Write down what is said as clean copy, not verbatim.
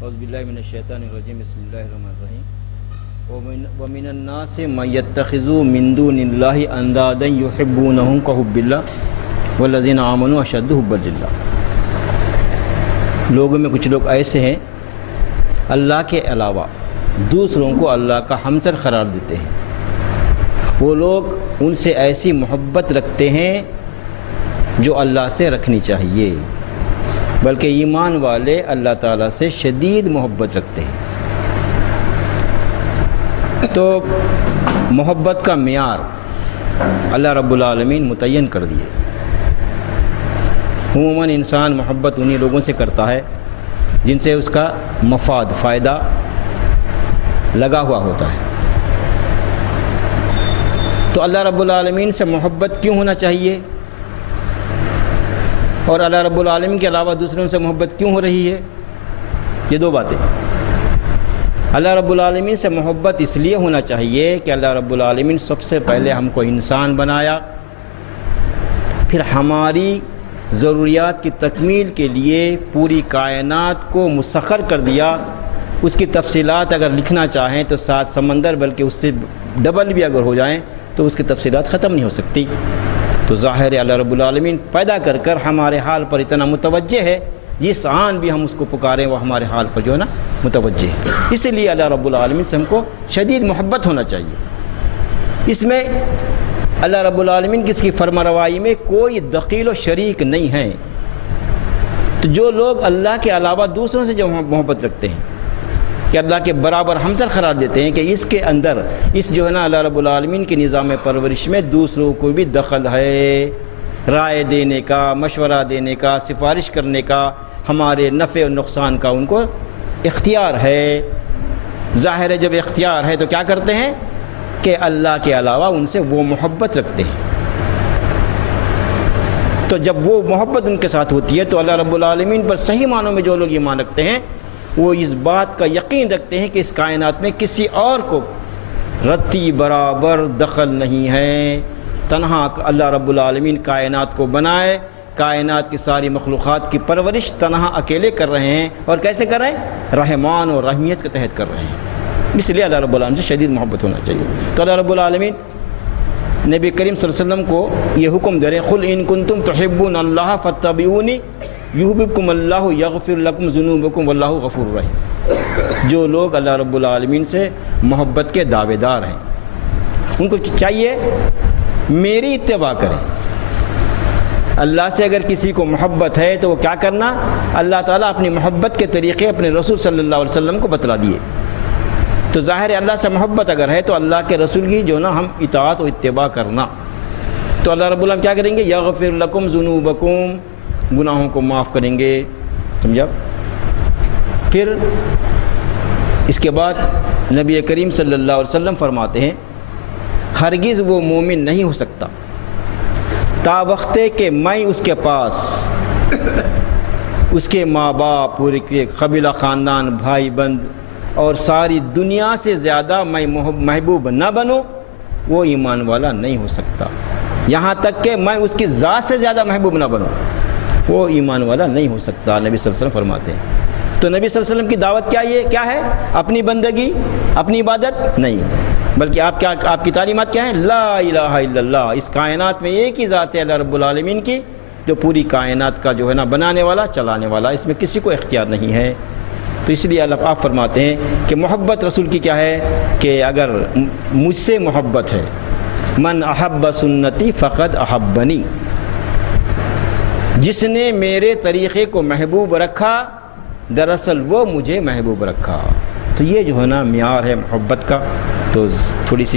اعوذ باللہ من الشیطان الرجیم بسم اللہ الرحمن الرحیم ومن الناس من يتخذ من دون اللہ اندادا یحبونہم کحب اللہ والذین آمنوا اشد حبا للہ۔ لوگوں میں کچھ لوگ ایسے ہیں اللہ کے علاوہ دوسروں کو اللہ کا ہمسر قرار دیتے ہیں، وہ لوگ ان سے ایسی محبت رکھتے ہیں جو اللہ سے رکھنی چاہیے، بلکہ ایمان والے اللہ تعالیٰ سے شدید محبت رکھتے ہیں۔ تو محبت کا معیار اللہ رب العالمین متعین کر دیے۔ عموماً انسان محبت انہی لوگوں سے کرتا ہے جن سے اس کا مفاد فائدہ لگا ہوا ہوتا ہے۔ تو اللہ رب العالمین سے محبت کیوں ہونا چاہیے اور اللہ رب العالمین کے علاوہ دوسروں سے محبت کیوں ہو رہی ہے؟ یہ دو باتیں۔ اللہ رب العالمین سے محبت اس لیے ہونا چاہیے کہ اللہ رب العالمین سب سے پہلے ہم کو انسان بنایا، پھر ہماری ضروریات کی تکمیل کے لیے پوری کائنات کو مسخر کر دیا۔ اس کی تفصیلات اگر لکھنا چاہیں تو 7 سمندر بلکہ اس سے ڈبل بھی اگر ہو جائیں تو اس کی تفصیلات ختم نہیں ہو سکتی۔ تو ظاہر ہے اللہ رب العالمین پیدا کر کر ہمارے حال پر اتنا متوجہ ہے، جس آن بھی ہم اس کو پکاریں وہ ہمارے حال پر جو ہے نا متوجہ ہے۔ اس لیے اللہ رب العالمین سے ہم کو شدید محبت ہونا چاہیے۔ اس میں اللہ رب العالمین کی اس کی فرمانروائی میں کوئی دخیل و شریک نہیں ہے۔ تو جو لوگ اللہ کے علاوہ دوسروں سے جو محبت رکھتے ہیں کہ اللہ کے برابر ہمسر قرار دیتے ہیں کہ اس کے اندر اس جو ہے نا اللہ رب العالمین کے نظام پرورش میں دوسروں کو بھی دخل ہے، رائے دینے کا، مشورہ دینے کا، سفارش کرنے کا، ہمارے نفع و نقصان کا ان کو اختیار ہے۔ ظاہر ہے جب اختیار ہے تو کیا کرتے ہیں کہ اللہ کے علاوہ ان سے وہ محبت رکھتے ہیں۔ تو جب وہ محبت ان کے ساتھ ہوتی ہے تو اللہ رب العالمین پر صحیح معنوں میں جو لوگ ایمان رکھتے ہیں وہ اس بات کا یقین رکھتے ہیں کہ اس کائنات میں کسی اور کو رتی برابر دخل نہیں ہے۔ تنہا اللہ رب العالمین کائنات کو بنائے، کائنات کی ساری مخلوقات کی پرورش تنہا اکیلے کر رہے ہیں، اور کیسے کر رہے ہیں؟ رحمان اور رحمیت کے تحت کر رہے ہیں۔ اس لیے اللہ رب العالمین سے شدید محبت ہونا چاہیے۔ تو اللہ رب العالمین نبی کریم صلی اللہ علیہ وسلم کو یہ حکم دے رہے ہیں، قل ان کنتم تحبون اللہ فاتبعونی یحببکم اللہ یغفر لکم ذنوبکم واللہ غفور رحیم۔ جو لوگ اللہ رب العالمین سے محبت کے دعوے دار ہیں ان کو چاہیے میری اتباع کریں۔ اللہ سے اگر کسی کو محبت ہے تو وہ کیا کرنا؟ اللہ تعالیٰ اپنی محبت کے طریقے اپنے رسول صلی اللہ علیہ وسلم کو بتلا دیے۔ تو ظاہر ہے اللہ سے محبت اگر ہے تو اللہ کے رسول کی جو نا ہم اطاعت و اتباع کرنا۔ تو اللہ رب العالمین کیا کریں گے؟ یغفر لکم ذنوبکم، گناہوں کو معاف کریں گے، سمجھا؟ پھر اس کے بعد نبی کریم صلی اللہ علیہ وسلم فرماتے ہیں ہرگز وہ مومن نہیں ہو سکتا تا وقتے کہ میں اس کے پاس اس کے ماں باپ، پورے قبیلہ خاندان، بھائی بند اور ساری دنیا سے زیادہ میں محبوب نہ بنوں، وہ ایمان والا نہیں ہو سکتا۔ یہاں تک کہ میں اس کی ذات سے زیادہ محبوب نہ بنوں، وہ ایمان والا نہیں ہو سکتا، نبی صلی اللہ علیہ وسلم فرماتے ہیں۔ تو نبی صلی اللہ علیہ وسلم کی دعوت کیا ہے؟ اپنی بندگی، اپنی عبادت نہیں، بلکہ آپ کی تعلیمات کیا ہیں؟ لا الہ الا اللہ۔ اس کائنات میں ایک ہی ذات ہے اللہ رب العالمین کی، جو پوری کائنات کا جو ہے نا بنانے والا، چلانے والا، اس میں کسی کو اختیار نہیں ہے۔ تو اس لیے اللہ آپ فرماتے ہیں کہ محبت رسول کی کیا ہے کہ اگر مجھ سے محبت ہے، من احب سنتی فقد احبنی، جس نے میرے طریقے کو محبوب رکھا دراصل وہ مجھے محبوب رکھا۔ تو یہ جو ہے نا معیار ہے محبت کا۔ تو تھوڑی سی